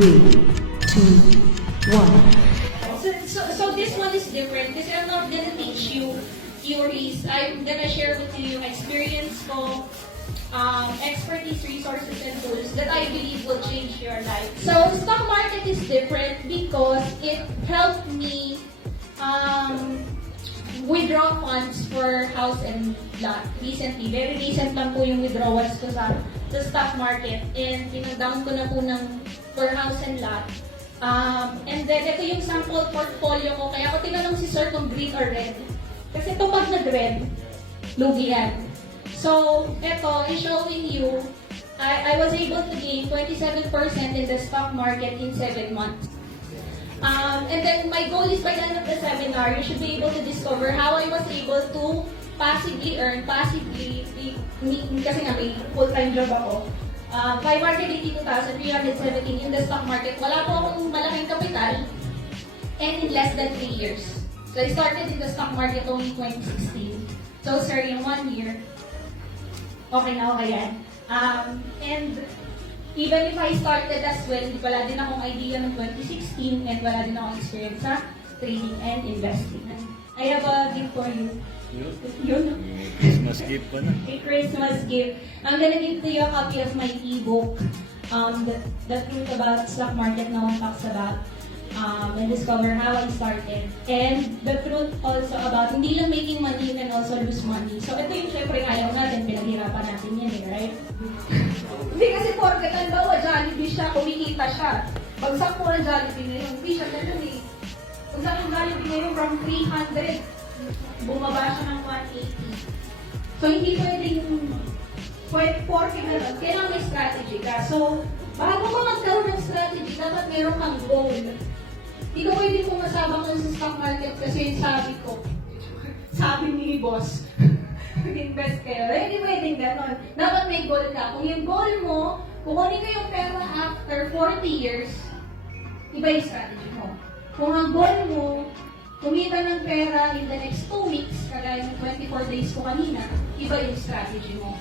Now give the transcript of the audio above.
3, 2, 1. So this one is different kasi I'm not gonna teach you theories. I'm gonna share with you yung experience ko, expertise, resources, and tools that I believe will change your life. So stock market is different because it helped me withdraw funds for house and lot recently. Very recent lang po yung withdrawals ko sa stock market, and pinag-down ko na po ng for house and lot. And then, ito yung sample portfolio ko. Kaya ako tinanong si sir kung green or red. Kasi ito pag nag-red, lugi yan. So, ito, I'm showing you, I was able to gain 27% in the stock market in 7 months. And then, my goal is by the end of the seminar, you should be able to discover how I was able to passively earn, kasi nga may full-time job ako. By market 82,317 in the stock market, wala po akong malaking kapital, and in less than 3 years. So, I started in the stock market only 2016. So, sir, yung 1 year, okay na okay yan. And even if I started as well, wala din akong idea ng 2016 and wala din akong experience sa trading and investing. I have a gift for you. Yun. Christmas gift pa na. A Christmas gift. I'm gonna give to you a copy of my ebook, the truth about stock market no one talks about, and discover how I started. And the truth also about hindi lang making money, you can also lose money. So ito yung syempre ayaw natin, pinaghirapan natin yan right? Hindi kasi porket ang bawa, Jollibee siya, kumikita siya. Bagsak po ng Jollibee ngayon, hindi siya ganun eh. Bagsak yung Jollibee ngayon from 300, bumaba siya ng 180. So hindi pwedeng porket ganun. Kailangan may strategy ka. So, bago ka magkaroon ng strategy, dapat meron kang goal. Hindi ka pwedeng pumasabak lang sa stock market kasi sabi ni boss, mag-invest kayo. Hindi pwedeng gano'n. Dapat may goal ka. Kung yung goal mo, kukunin ko yung pera after 40 years, iba yung strategy mo. Kung ang goal mo, kumita ng pera in the next 2 weeks, kagaya ng 24 days ko kanina, iba yung strategy mo.